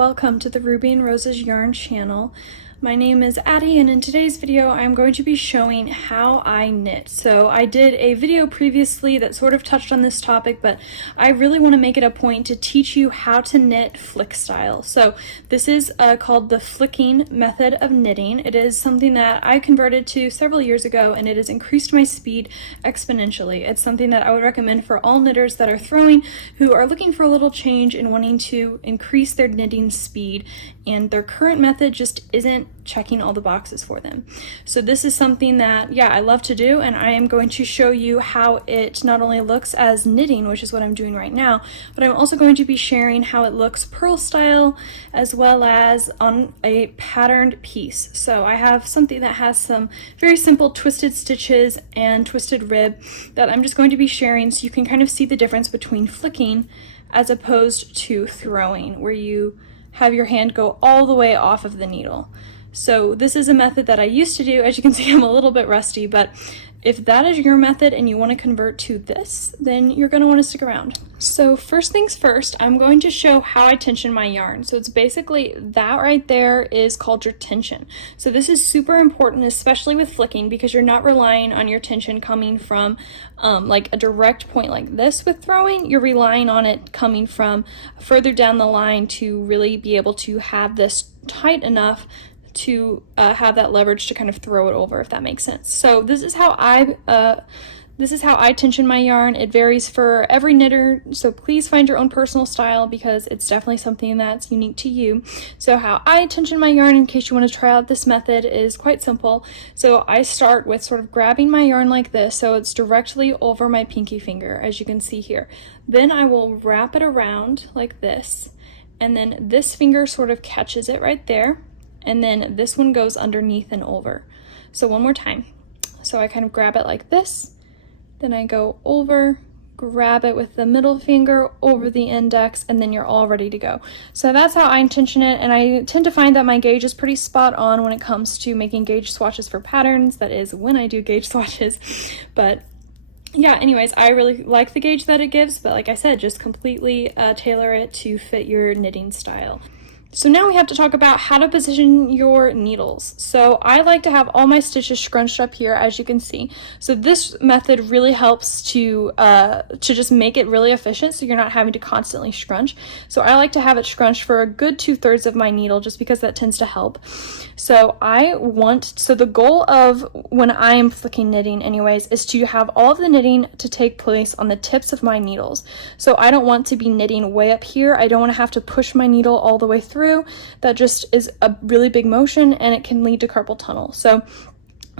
welcome to the Ruby and Roses Yarn channel. My name is Addie, and in today's video I'm going to be showing how I knit. So I did a video previously that sort of touched on this topic, but I really want to make it a point to teach you how to knit flick style. So this is called the flicking method of knitting. It is something that I converted to several years ago, and it has increased my speed exponentially. It's something that I would recommend for all knitters that are throwing, who are looking for a little change and wanting to increase their knitting speed, and their current method just isn't checking all the boxes for them. So this is something that, yeah, I love to do, and I am going to show you how it not only looks as knitting, which is what I'm doing right now, but I'm also going to be sharing how it looks purl style as well as on a patterned piece. So I have something that has some very simple twisted stitches and twisted rib that I'm just going to be sharing so you can kind of see the difference between flicking as opposed to throwing, where you have your hand go all the way off of the needle. So this is a method that I used to do. As you can see, I'm a little bit rusty, but if that is your method and you want to convert to this, then you're going to want to stick around. So first things first, I'm going to show how I tension my yarn. So it's basically that right there is called your tension. So this is super important, especially with flicking, because you're not relying on your tension coming from like a direct point like this with throwing. You're relying on it coming from further down the line to really be able to have this tight enough to have that leverage to kind of throw it over, if that makes sense. So this is how I tension my yarn. It varies for every knitter, so please find your own personal style because it's definitely something that's unique to you. So how I tension my yarn, in case you want to try out this method, is quite simple. So I start with sort of grabbing my yarn like this, so it's directly over my pinky finger, as you can see here. Then I will wrap it around like this, and then this finger sort of catches it right there, and then this one goes underneath and over. So one more time. So I kind of grab it like this, then I go over, grab it with the middle finger over the index, and then you're all ready to go. So that's how I tension it, and I tend to find that my gauge is pretty spot on when it comes to making gauge swatches for patterns. That is when I do gauge swatches. But yeah, anyways, I really like the gauge that it gives, but like I said, just completely tailor it to fit your knitting style. So now we have to talk about how to position your needles. So I like to have all my stitches scrunched up here, as you can see. So this method really helps to just make it really efficient, so you're not having to constantly scrunch. So I like to have it scrunched for a good 2/3 of my needle, just because that tends to help. So the goal of when I am flicking knitting anyways, is to have all of the knitting to take place on the tips of my needles. So I don't want to be knitting way up here. I don't want to have to push my needle all the way through. That just is a really big motion, and it can lead to carpal tunnel. So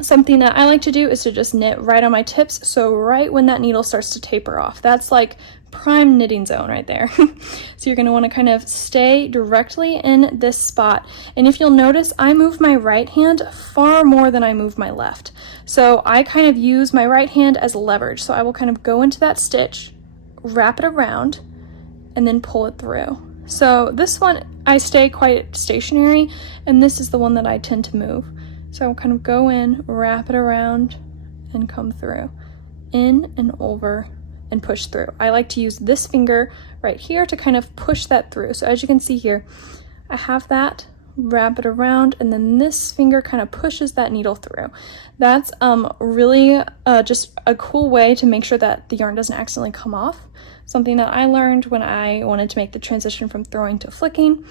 something that I like to do is to just knit right on my tips, so right when that needle starts to taper off. That's like prime knitting zone right there. So you're going to want to kind of stay directly in this spot, and if you'll notice, I move my right hand far more than I move my left. So I kind of use my right hand as leverage. So I will kind of go into that stitch, wrap it around, and then pull it through. So this one I stay quite stationary, and this is the one that I tend to move. So I'll kind of go in, wrap it around, and come through, in and over, and push through. I like to use this finger right here to kind of push that through. So as you can see here, I have that, wrap it around, and then this finger kind of pushes that needle through. That's really just a cool way to make sure that the yarn doesn't accidentally come off. Something that I learned when I wanted to make the transition from throwing to flicking.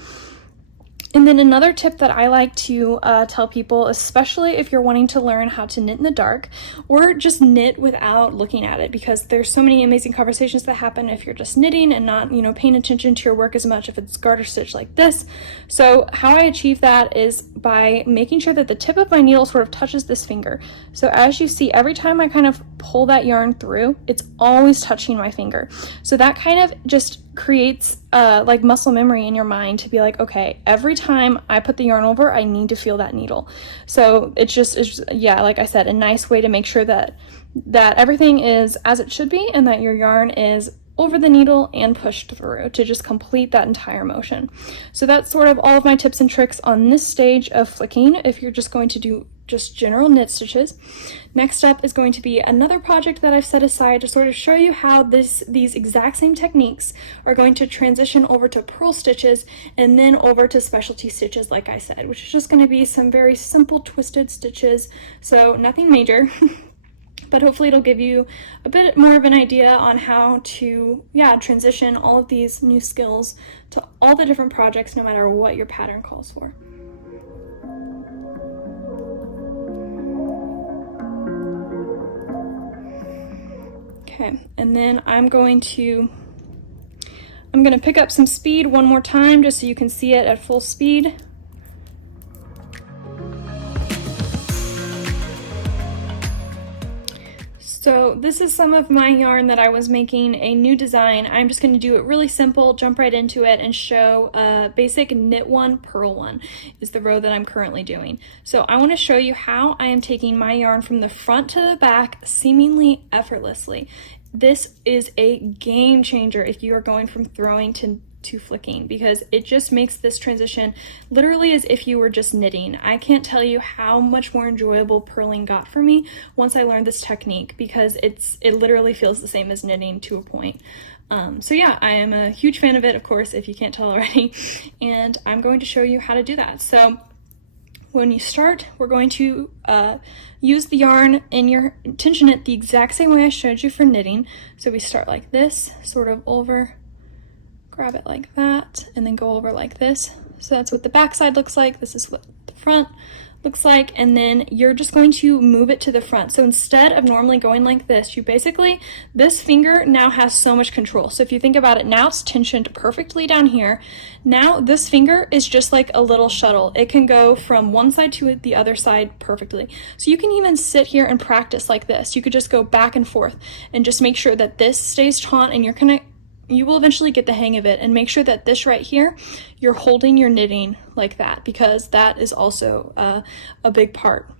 And then another tip that I like to tell people, especially if you're wanting to learn how to knit in the dark, or just knit without looking at it, because there's so many amazing conversations that happen if you're just knitting and not, paying attention to your work as much if it's garter stitch like this. So how I achieve that is by making sure that the tip of my needle sort of touches this finger. So as you see, every time I kind of pull that yarn through, it's always touching my finger. So that kind of just creates like muscle memory in your mind to be like, okay, every time I put the yarn over, I need to feel that needle. So it's yeah, like I said, a nice way to make sure that everything is as it should be, and that your yarn is over the needle and pushed through to just complete that entire motion. So that's sort of all of my tips and tricks on this stage of flicking. If you're just going to do just general knit stitches. Next up is going to be another project that I've set aside to sort of show you how these exact same techniques are going to transition over to purl stitches and then over to specialty stitches, like I said, which is just going to be some very simple twisted stitches, so nothing major. But hopefully it'll give you a bit more of an idea on how to, transition all of these new skills to all the different projects, no matter what your pattern calls for. Okay, and then I'm going to pick up some speed one more time just so you can see it at full speed. So this is some of my yarn that I was making a new design. I'm just going to do it really simple, jump right into it, and show a basic knit one, purl one is the row that I'm currently doing. So I want to show you how I am taking my yarn from the front to the back seemingly effortlessly. This is a game changer if you are going from throwing to flicking, because it just makes this transition literally as if you were just knitting. I can't tell you how much more enjoyable purling got for me once I learned this technique, because it literally feels the same as knitting to a point. So yeah, I am a huge fan of it, of course, if you can't tell already, and I'm going to show you how to do that. So when you start, we're going to use the yarn in your tension knit the exact same way I showed you for knitting. So we start like this, sort of over, grab it like that, and then go over like this. So that's what the back side looks like. This is what the front looks like, and then you're just going to move it to the front. So instead of normally going like this, you basically, this finger now has so much control. So if you think about it, now it's tensioned perfectly down here. Now this finger is just like a little shuttle. It can go from one side to the other side perfectly. So you can even sit here and practice like this. You could just go back and forth and just make sure that this stays taut, and you will eventually get the hang of it, and make sure that this right here, you're holding your knitting like that, because that is also a big part.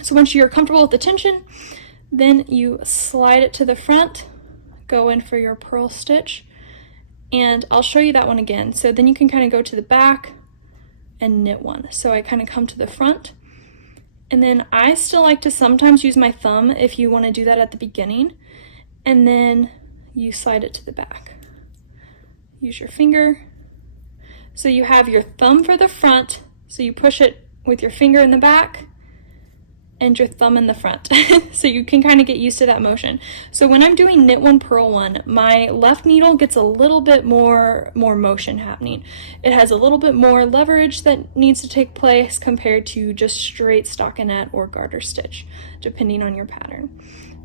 So once you're comfortable with the tension, then you slide it to the front, go in for your purl stitch, and I'll show you that one again. So then you can kind of go to the back and knit one. So I kind of come to the front, and then I still like to sometimes use my thumb if you want to do that at the beginning, and then you slide it to the back. Use your finger. So you have your thumb for the front, so you push it with your finger in the back and your thumb in the front. So you can kind of get used to that motion. So when I'm doing knit one, purl one, my left needle gets a little bit more motion happening. It has a little bit more leverage that needs to take place compared to just straight stockinette or garter stitch, depending on your pattern.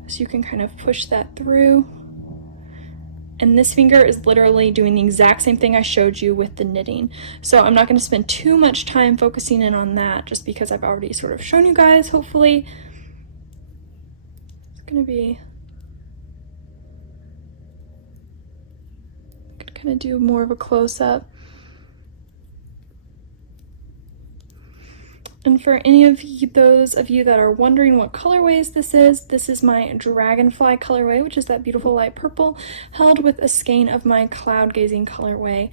So you can kind of push that through. And this finger is literally doing the exact same thing I showed you with the knitting. So I'm not going to spend too much time focusing in on that, just because I've already sort of shown you guys, hopefully. It's going to be, kind of do more of a close-up. And for any of those of you that are wondering what colorways this is my Dragonfly colorway, which is that beautiful light purple, held with a skein of my Cloudgazing colorway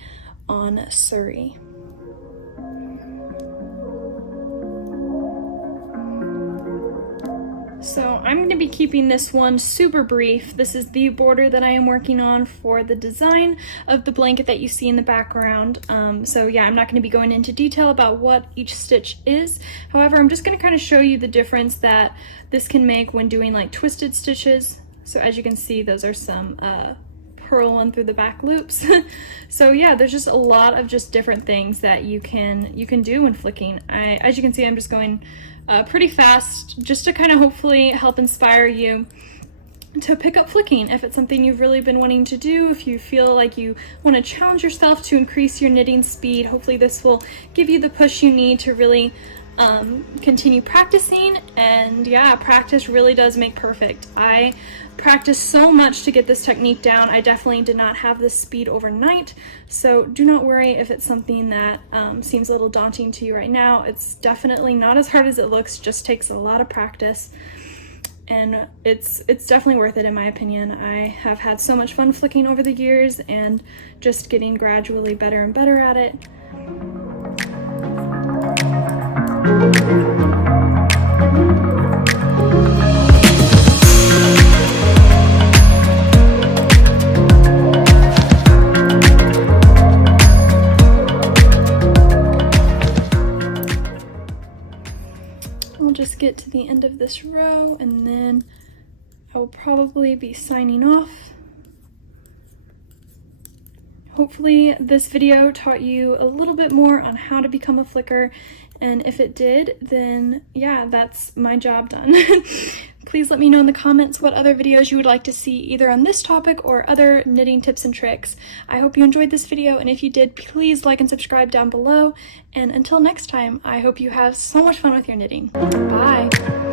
on Suri. So I'm going to be keeping this one super brief. This is the border that I am working on for the design of the blanket that you see in the background. So yeah, I'm not going to be going into detail about what each stitch is. However, I'm just going to kind of show you the difference that this can make when doing like twisted stitches. So as you can see, those are some purl through the back loops. So yeah, there's just a lot of just different things that you can do when flicking. As you can see, I'm just going pretty fast, just to kind of hopefully help inspire you to pick up flicking if it's something you've really been wanting to do. If you feel like you want to challenge yourself to increase your knitting speed, hopefully this will give you the push you need to really continue practicing. And yeah, practice really does make perfect. I practiced so much to get this technique down. I definitely did not have this speed overnight, so do not worry if it's something that seems a little daunting to you right now. It's definitely not as hard as it looks, just takes a lot of practice, and it's definitely worth it in my opinion. I have had so much fun flicking over the years and just getting gradually better and better at it. I'll just get to the end of this row and then I will probably be signing off. Hopefully this video taught you a little bit more on how to become a flicker, and if it did, then yeah, that's my job done. Please let me know in the comments what other videos you would like to see either on this topic or other knitting tips and tricks. I hope you enjoyed this video, and if you did, please like and subscribe down below. And until next time, I hope you have so much fun with your knitting. Bye!